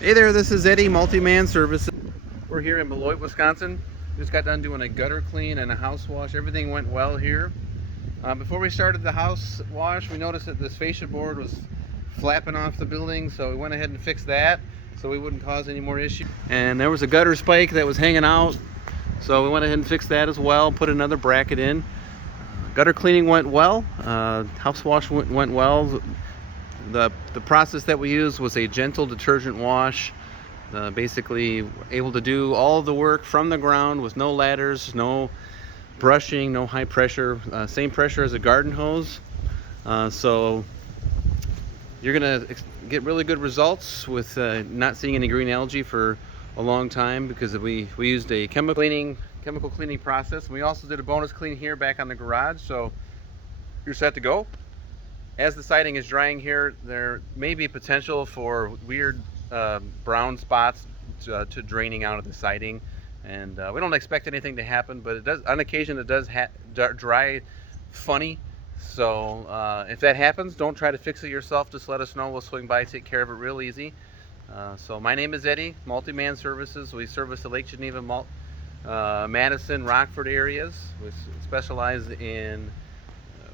Hey there, this is Eddie, Multi-Man Services. We're here in Beloit, Wisconsin. Just got done doing a gutter clean and a house wash. Everything went well here. Before we started the house wash, we noticed that this fascia board was flapping off the building, so we went ahead and fixed that so we wouldn't cause any more issues. And there was a gutter spike that was hanging out, so we went ahead and fixed that as well, put another bracket in. Gutter cleaning went well. House wash went well. The process that we used was a gentle detergent wash. Basically able to do all the work from the ground with no ladders, no brushing, no high pressure, same pressure as a garden hose. So you're gonna get really good results with not seeing any green algae for a long time, because we used a chemical cleaning process. We also did a bonus clean here back on the garage, so you're set to go. As the siding is drying here, there may be potential for weird brown spots to draining out of the siding, and we don't expect anything to happen, but it does, on occasion it does dry funny. So if that happens, don't try to fix it yourself. Just let us know. We'll swing by, take care of it real easy. So my name is Eddie, Multi-Man Services. We service the Lake Geneva, Madison, Rockford areas. We specialize in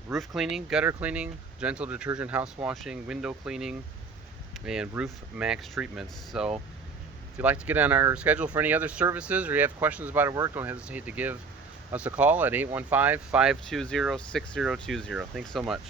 roof cleaning, gutter cleaning, gentle detergent house washing, window cleaning, and roof max treatments. So if you'd like to get on our schedule for any other services, or you have questions about our work, don't hesitate to give us a call at 815-520-6020. Thanks so much.